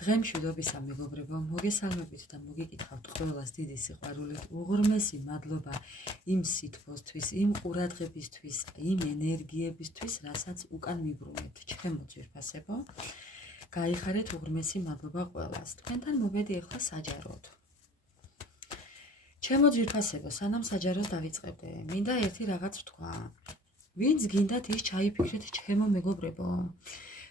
დღემშვიდობისა მეგობრებო, მოგესალმებით და მოგიკითხავთ ყველას დიდი სიყვარულით, უღრმესი მადლობა იმ სითბოსთვის, იმ ყურადღებისთვის, იმ ენერგიებისთვის, რასაც უკან მიბრუნებთ ჩემო ძვირფასებო. გაიხარეთ უღრმესი მადლობა ყველას. თქვენთან მოვედი ახლა საჯაროდ. ჩემო ძვირფასებო, სანამ საჯაროს დავიწყებდე, მინდა ერთი რაღაც ვთქვა. ვინც გინდათ ის ჩაიფიქრეთ ჩემო მეგობრებო.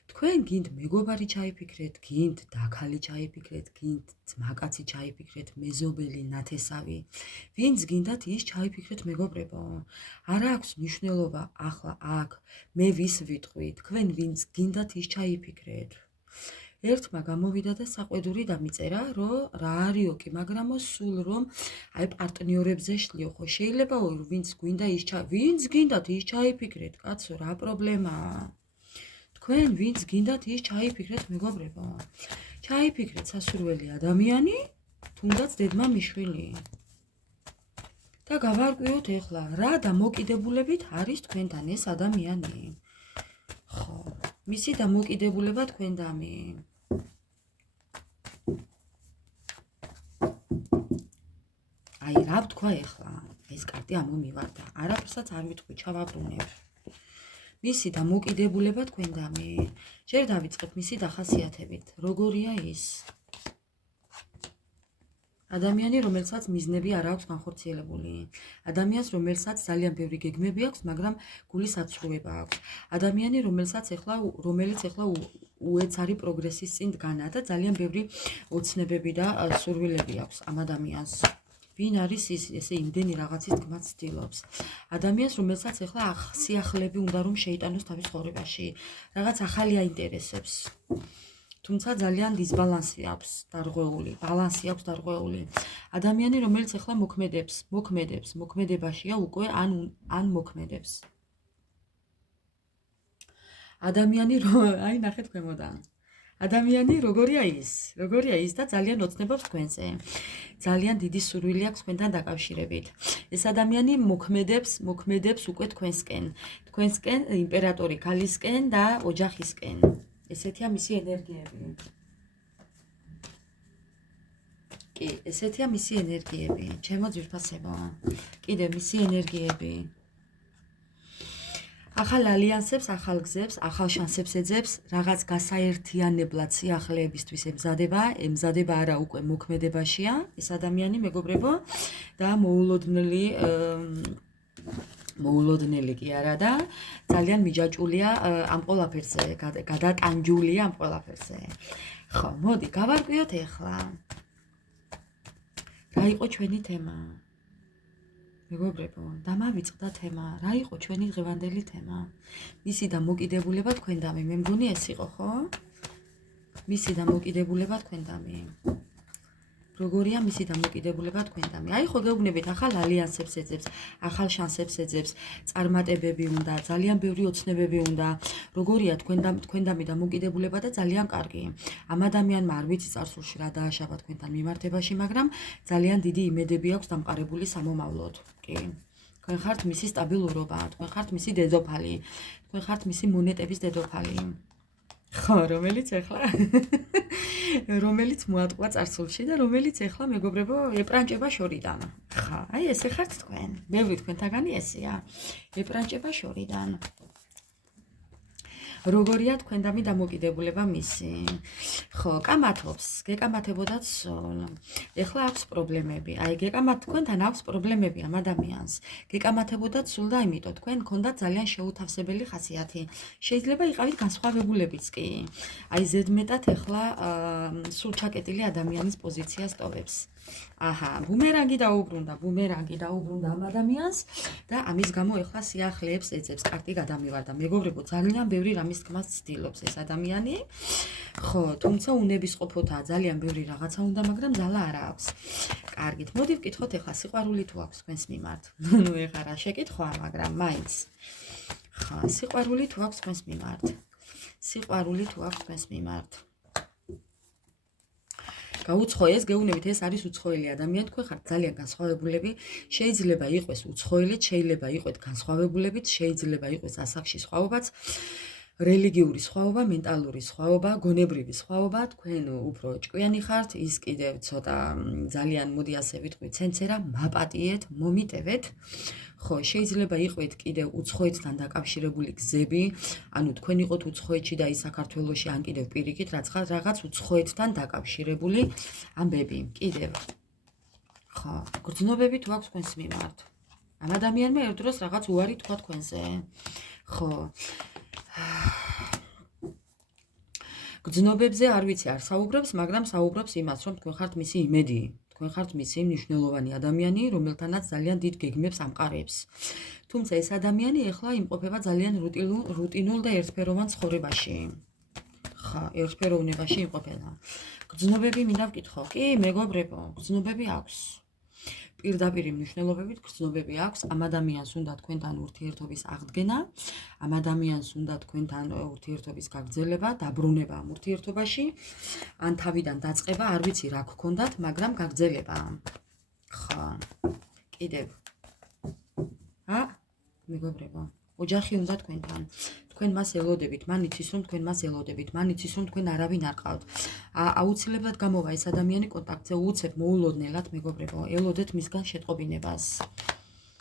თქვენ გინდ მეგობარი ჩაიფიქრეთ, გინდ დაქალი ჩაიფიქრეთ, გინდ ძმაკაცი ჩაიფიქრეთ, მეზობელი, ნათესავი. ვინც გინდათ ის ჩაიფიქრეთ მეგობრებო. არა აქვს მნიშვნელობა ახლა აქ მე ვის ვიტყვი, თქვენ ვინც გინდათ ის ჩაიფიქრეთ. ერთმა გამოვიდა და საყვედური დამიწერა, რომ რა არისო კი, მაგრამ სულ რომ აი პარტნიორებზე შლიო, ხო შეიძლება ვინც გინდათ ის ჩაიფიქრეთ, კაცო, რა პრობლემაა? თქვენ ვინც გინდათ ის ჩაიფიქრეთ მეგობრებო. ჩაიფიქრეთ სასურველი ადამიანი, თუნდაც დედმა მიშვილი. და გავარკვიოთ ეხლა, რა დამოკიდებულებით არის თქვენთან ეს ადამიანი. ხო, მისი დამოკიდებულება თქვენდამი. აი, რა ვთქვა ეხლა? ეს კარტი ამომივარდა. არაფერსაც არ ვიტყვი, ჩავაბრუნებ. მისი დამოკიდებულება თქვენდამი. ჯერ დავიწყებ მისი დახასიათებით. როგორია ის? ადამიანი, რომელსაც მიზნები არ აქვს განხორციელებული. ადამიანს, რომელსაც ძალიან ბევრი გეგმები აქვს, მაგრამ გულის აცრუება აქვს. ადამიანი, რომელიც ეხლა უეცარი პროგრესის წინ დგანა და ძალიან ბევრი ოცნებები და სურვილები აქვს ამ ადამიანს. ვინ არის ის, ესე იმდენი რაღაცის თქმაც ცდილობს. ადამიანს, რომელსაც ეხლა სიახლეები უნდა რომ შეიტანოს თავის ცხოვრებაში, რაღაც ახალი აინტერესებს. თუმცა ძალიან დისბალანსი აქვს დარღვეული, ბალანსი აქვს დარღვეული. ადამიანი, რომელიც ეხლა მოქმედებაშია უკვე ან მოქმედებს. ადამიანი, აი ნახეთ ქვემოდან. ადამიანი როგორია ის და ძალიან ოცნებობს თქვენზე. ძალიან დიდი სურვილი აქვს თქვენთან დაკავშირებით. ეს ადამიანი მოქმედებს უკვე თქვენსკენ, იმპერატორი ქალისკენ და ოჯახისკენ. ესეთია მისი ენერგიები. კი, ესეთია მისი ენერგიები. ჩემო ძვირფასებო. კიდე მისი ენერგიები. ახალ ალიანსებს, ახალ გზებს, ახალ შანსებს ეძებს, რაღაც გასაერთიანებლად სიახლეებისთვის ემზადება არა უკვე მოქმედებაშია ეს ადამიანი მეგობრებო და მოულოდნელი კი არა და ძალიან მიჯაჭულია ამ ყველაფერზე, გადატანჯულია ამ ყველაფერზე. ხო, მოდი გავარკვიოთ ეხლა. რა იყო ჩვენი თემა? მეგობრებო, დამავიწყდა თემა. რა იყო ჩვენი დღევანდელი თემა? მისი დამოკიდებულება თქვენდამი. მე მგონი ეს იყო, ხო? მისი დამოკიდებულება თქვენდამი. როგორია მისი დამოკიდებულება თქვენდამი? აი ხო გეუბნებით, ახალ ალიანსებს ეძებს, ახალ შანსებს ეძებს, წარმატებები უნდა, ძალიან ბევრი ოცნებები უნდა. როგორია თქვენდამი დამოკიდებულება და ძალიან კარგი. ამ ადამიანმა არ ვიცი წარსულში რა დააშავა თქვენთან მიმართებაში, მაგრამ ძალიან დიდი იმედები აქვს დამყარებული სამომავლოდ. კი. თქვენ ხართ მისი სტაბილურობა, თქვენ ხართ მისი დედოფალი, თქვენ ხართ მისი მონეტების დედოფალი. ხო, რომელიც მოატყვა წარსულში და რომელიც ეხლა მეგობრებო ეპრანჭება შორიდან. ხა, აი ესე ხართ თქვენ. ბევრი თქვენთაგანი ესეა. ეპრანჭება შორიდან. როგორია თქვენდამი დამოკიდებულება მისი? ხო, კამათობს, გეკამათებოდათ სულ. ეხლა აქვს პრობლემები. აი თქვენთან აქვს პრობლემები ამ ადამიანს. გეკამათებოდათ სულ და იმიტომ თქვენ გქონდათ ძალიან შეუთავსებელი ხასიათი. შეიძლება იყავით განსხვავებულებიც კი. აი ზედმეტად ეხლა სულ ჩაკეტილი ადამიანის პოზიციას ტოვებს. აჰა, ბუმერანგი დაუბრუნდა ამ ადამიანს და ამის გამო ეხლა სიახლეებს ეძებს. კარტი გადამივარდა. მეგობრებო, ძალიან ბევრი რამის თქმას ცდილობს ეს ადამიანი. ხო, თუმცა უნებისყოფოთაა, ძალიან ბევრი რაღაცა უნდა, მაგრამ ძალა არა აქვს. კარგით, მოდი ვკითხოთ ეხლა სიყვარული თუ აქვს თქვენს მიმართ. ნუ ეხლა რა შეკითხვაა, მაგრამ მაინც. ხო, სიყვარული თუ აქვს თქვენს მიმართ. გაუცხოეს, გეუბნებით, ეს არის უცხოელი ადამიანი, თქვენ ხართ ძალიან განსხვავებულები, შეიძლება იყოს უცხოელით, შეიძლება იყოს განსხვავებულებით, შეიძლება იყოს ასაკში სხვაობაც. რელიგიური სხვაობა, მენტალური სხვაობა, გონებრივი სხვაობა, თქვენ უფრო ჭკვიანი ხართ, ის კიდევ ცოტა ძალიან მოდი ასე ვიტყვი, ცენცერა, მაპატიეთ, მომიტევეთ. ხო, შეიძლება იყვეთ კიდევ უცხოეთთან დაკავშირებული გზები, ანუ თქვენ იყოთ უცხოეთში და ის საქართველოში, ან კიდევ პირიქით, რაღაც უცხოეთთან დაკავშირებული ამბები. კიდევ. ხო, გრძნობები თუ აქვს თქვენს მიმართ? ამ ადამიანმა ერთ დროს რაღაც უარი თქვა თქვენზე. ხო. გრძნობებზე არ ვიცი არ საუბრობს, მაგრამ საუბრობს იმას, რომ თქვენ ხართ მისი იმედი. თქვენ ხართ მისი მნიშვნელოვანი ადამიანი, რომელთანაც ძალიან დიდ გეგმებს ამყარებს. თუმცა ეს ადამიანი ეხლა იმყოფება ძალიან რუტინულ და ერთფეროვან ცხოვრებაში. ხა, ერთფეროვნებაში იმყოფება. გრძნობები მინდა ვკითხო. კი, მეგობრებო, გრძნობები აქვს. პირდაპირ მნიშვნელობებით გრძნობები აქვს. ამ ადამიანს უნდა თქვენთან ურთიერთობის აღდგენა, ამ ადამიანს უნდა თქვენთან ურთიერთობის გაგრძელება, დაბრუნება ამ ურთიერთობაში, ან თავიდან დაწყება, არ ვიცი რა გქონდათ, მაგრამ გაგრძელება. ხა, კიდევ. მეგობრებო, ოჯახი უნდა თქვენთან. თქვენ მას ელოდებით, მან იცის რომ თქვენ მას ელოდებით, მან იცის რომ თქვენ არავინ არ ყავთ. აუცილებლად გამოვა ეს ადამიანი კონტაქტზე, უცებ მოულოდნელად, მეგობრებო, ელოდეთ მისგან შეტყობინებას.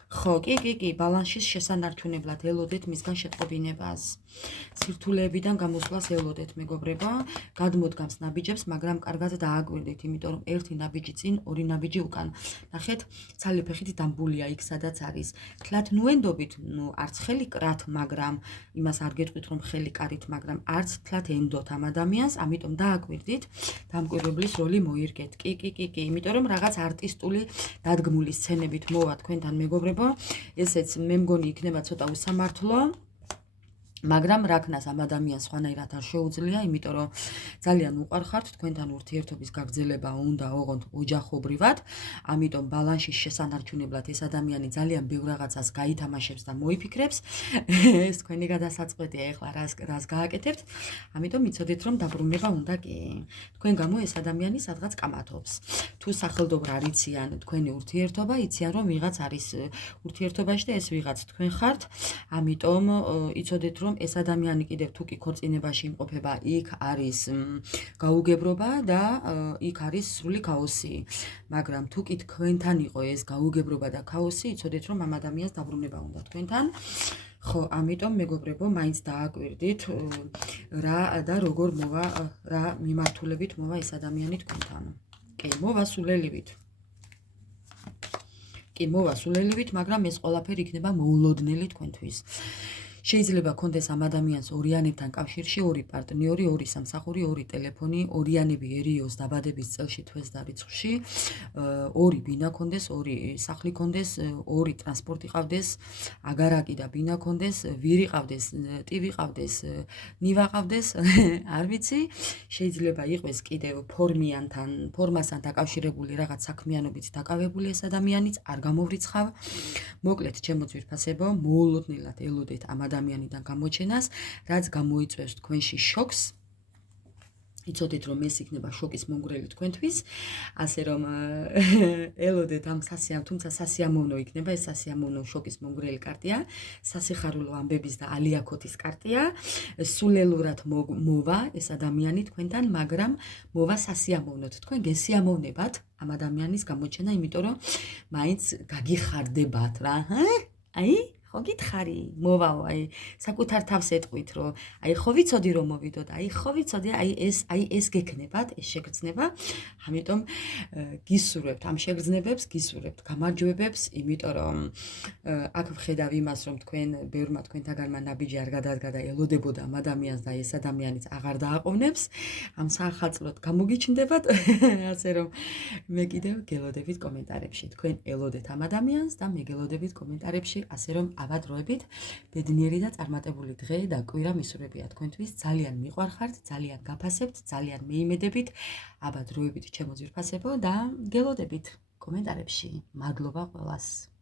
ხო, კი, ბალანსის შესანარჩუნებლად ელოდეთ მისგან შეტყობინებას. სირთულეებიდან გამოსვლას ელოდეთ, მეგობრებო, გადმოდგამს ნაბიჯებს, მაგრამ კარგად დააკვირდით, იმიტომ რომ ერთი ნაბიჯი წინ, ორი ნაბიჯი უკან. ნახეთ, ცალიფეხით დამბულია იქ, სადაც არის. თლათ ნუენდობით, არც ხელი კრათ, მაგრამ იმას არ გეტყვით, რომ ხელი კარით, მაგრამ არც თლათ ენდოთ ამ ადამიანს, ამიტომ დააკვირდით, დამკვირვებლის როლი მოირგეთ. კი, იმიტომ რომ რაღაც არტისტული დადგმული სცენებით მოვა თქვენთან, მეგობრებო, ესეც მე მგონი იქნება ცოტა უსამართლო, მაგრამ რაკნას ამ ადამიანს სხვანაირად არ შეუძლია, იმიტომ რომ ძალიან უყვარხართ, თქვენთან ურთიერთობის გაგრძელება უნდა ოღონდ ოჯახობრივად, ამიტომ ბალანსის შესანარჩუნებლად ეს ადამიანი ძალიან ბევრ რაღაცას გაითამაშებს და მოიფიქრებს. ეს თქვენი გადასაწყვეტია, ეხლა რას გააკეთებთ, ამიტომ იცოდეთ რომ დაბრუნება უნდა კი. თქვენ გამო ეს ადამიანი სადღაც კამათობს. თუ სახელდობრ არ იციან თქვენი ურთიერთობა, იციან რომ ვიღაც არის ურთიერთობაში და ეს ვიღაც თქვენ ხართ, ამიტომ იცოდეთ რომ ეს ადამიანი კიდევ თუ კი ქორწინებაში იმყოფება, იქ არის გაუგებრობა და იქ არის სრული ქაოსი. მაგრამ თუ კი თქვენთან იყო ეს გაუგებრობა და ქაოსი, იცოდეთ რომ ამ ადამიანს დაბრუნება უნდა თქვენთან. ხო, ამიტომ მეგობრებო, მაინც დააკვირდით რა და როგორ მოვა, რა მიმართულებით მოვა ეს ადამიანი თქვენთან. კი, მოვა სულელივით. მაგრამ ეს ყველაფერი იქნება მოულოდნელი თქვენთვის. შეიძლება კონდეს ამ ადამიანს ორიანებთან კავშირში ორი პარტნიორი, ორი სამსახური, ორი ტელეფონი, ორიანებიერიოს დაბადების წელში თვეს და რიცხვში, ორი ბინა კონდეს, ორი სახლი კონდეს, ორი ტრანსპორტი ყავდეს, აგარაკი და ბინა კონდეს, ვირი ყავდეს, ტივი ყავდეს, ნივა ყავდეს, არ ვიცი, შეიძლება იყოს კიდევ ფორმასთან დაკავშირებული რაღაც საქმიანობით დაკავებული ეს ადამიანიც, არ გამოვრიცხავ. მოკლედ, ჩემო ძვირფასებო, მოულოდნელად ელოდეთ ამ ადამიანიდან გამოჩენას, რაც გამოიწვევს თქვენში შოკს. იცოდეთ რომ ეს იქნება შოკის მომგვრელი თქვენთვის, ასე რომ ელოდეთ ამ თუმცა სასიამოვნო იქნება, ეს სასიამოვნო შოკის მომგვრელი კარტია, სასიხარულო ამბების და ალიაქოთის კარტია, სულელურად მოვა ეს ადამიანი თქვენთან, მაგრამ მოვა სასიამოვნოთ. თქვენ გესიამოვნებათ ამ ადამიანის გამოჩენა, იმიტომ რომ მაინც გაგიხარდებათ რა, ხო გითხარი, მოვაო, საკუთარ თავს ეტყვით, რომ ხო ვიცოდი რომ მოვიდოდ, ხო ვიცოდი, ეს გექნებათ, ეს შეგრძნება, ამიტომ გისურვებთ ამ შეგრძნებებს, გისურვებთ გამარჯვებებს, იმიტომ რომ აქ ვხედავ იმას, რომ თქვენ ბევრმა თქვენთაგანმა ნაბიჯი არ გადადგა და ელოდებოდა ამ ადამიანს და ეს ადამიანიც აღარ დააყოვნებს, ამ საახალწლოდ გამოგიჩნდებათ, ასე რომ მე კიდევ გელოდებით კომენტარებში, თქვენ ელოდეთ ამ ადამიანს და მე გელოდებით კომენტარებში, ასე რომ ავადროებით, ბედნიერი და წარმატებული დღე და კვირა მისურვებია თქვენთვის, ძალიან მიყვარხართ, ძალიან გაფასებთ, ძალიან მეიმედებით, ავადროებით ჩემო ძვირფასებო და გელოდებით კომენტარებში. მადლობა ყველას.